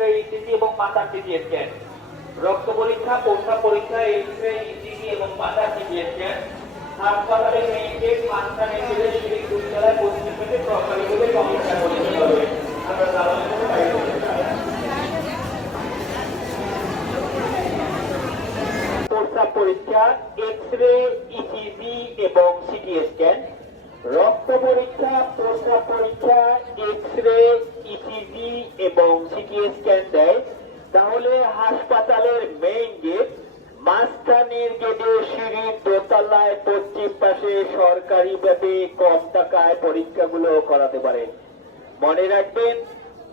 রে ইসিজি এবং CT scan রক্ত পরীক্ষা প্রস্রাব পরীক্ষা রে ইসিজি এবং সিটি স্ক্যান হাসপাতালে মেয়েকে পাঁচটা নেগেলে সিঁড়ি দুই তলায় পশ্চিম পেটে সরকারিভাবে করে পরীক্ষা এক্স রে ইসিজি এবং সিটি স্ক্যান রক্ত পরীক্ষা, প্রস্রাব পরীক্ষা এক্স রে ইসিজি এবং সিটি স্ক্যান দেয়। তাহলে হাসপাতালের মেইন গেট মাঝখানের গেটে সিঁড়ির দোতলায় পশ্চিম পাশে সরকারি ভাবে কম টাকায় পরীক্ষাগুলো করাতে পারেন মনে রাখবেন,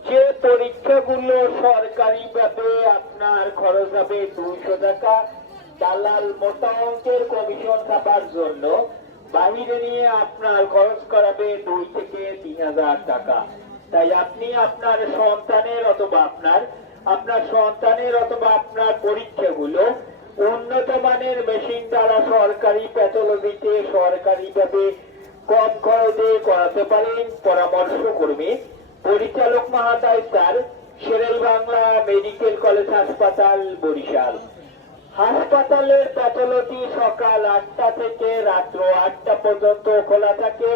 যে পরীক্ষাগুলো সরকারি ভাবে আপনার খরচ হবে দুইশো টাকা, দালাল মোটা অঙ্কের কমিশন ছাপার জন্য বাহিরে নিয়ে আপনার খরচ করাবে দুই থেকে তিন হাজার টাকা। তাই আপনি আপনার সন্তানের অথবা আপনার আপনার সন্তানের অথবা আপনার পরীক্ষাগুলো উন্নত মানের মেশিন দ্বারা সরকারি প্যাথোলজিতে সরকারিভাবে কম খরচে করাতে পারেন পরামর্শ করবে পরিচালক মহাদয় sir Shere Bangla medical college হাসপাতাল, বরিশাল। হাসপাতালের প্যাথোলজি সকাল আটটা থেকে রাত্র আটটা পর্যন্ত খোলা থাকে।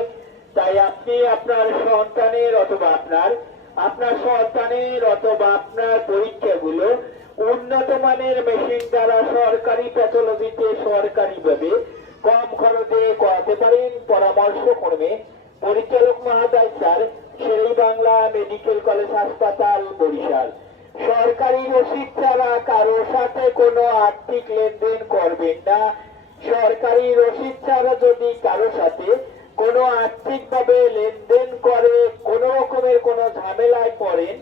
তাই আপনি আপনার সন্তানের অথবা আপনার আপনার সন্তানের অথবা আপনার পরীক্ষাগুলো উন্নত মানের মেশিন দ্বারা সরকারি প্যাথোলজিতে সরকারিভাবে কম খরচে করাতে পারেন। পরামর্শ করবে পরিচালক মহাদয় sir Sher-e Bangla medical college হাসপাতাল, বরিশাল। সরকারি রসিদ ছাড়া কারও সাথে কোনো আর্থিক লেনদেন করবেন না। সরকারি রসিদ ছাড়া যদি কারও সাথে কোনো আর্থিকভাবে লেনদেন করে, কোনো রকমের কোনো ঝামেলায় পড়েন,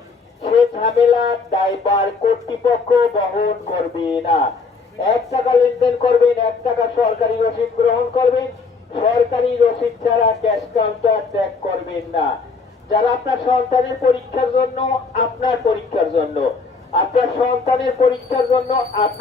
সে ঝামেলার দায়ভার কর্তৃপক্ষ বহন করবে না। এক টাকা লেনদেন করবেন, এক টাকা সরকারি রসিদ গ্রহণ করবেন। সরকারি রসিদ ছাড়া ক্যাশ কাউন্টার ত্যাগ করবেন না। যারা আপনার সন্তানের পরীক্ষার জন্য আপনার পরীক্ষার জন্য আপনার সন্তানের পরীক্ষার জন্য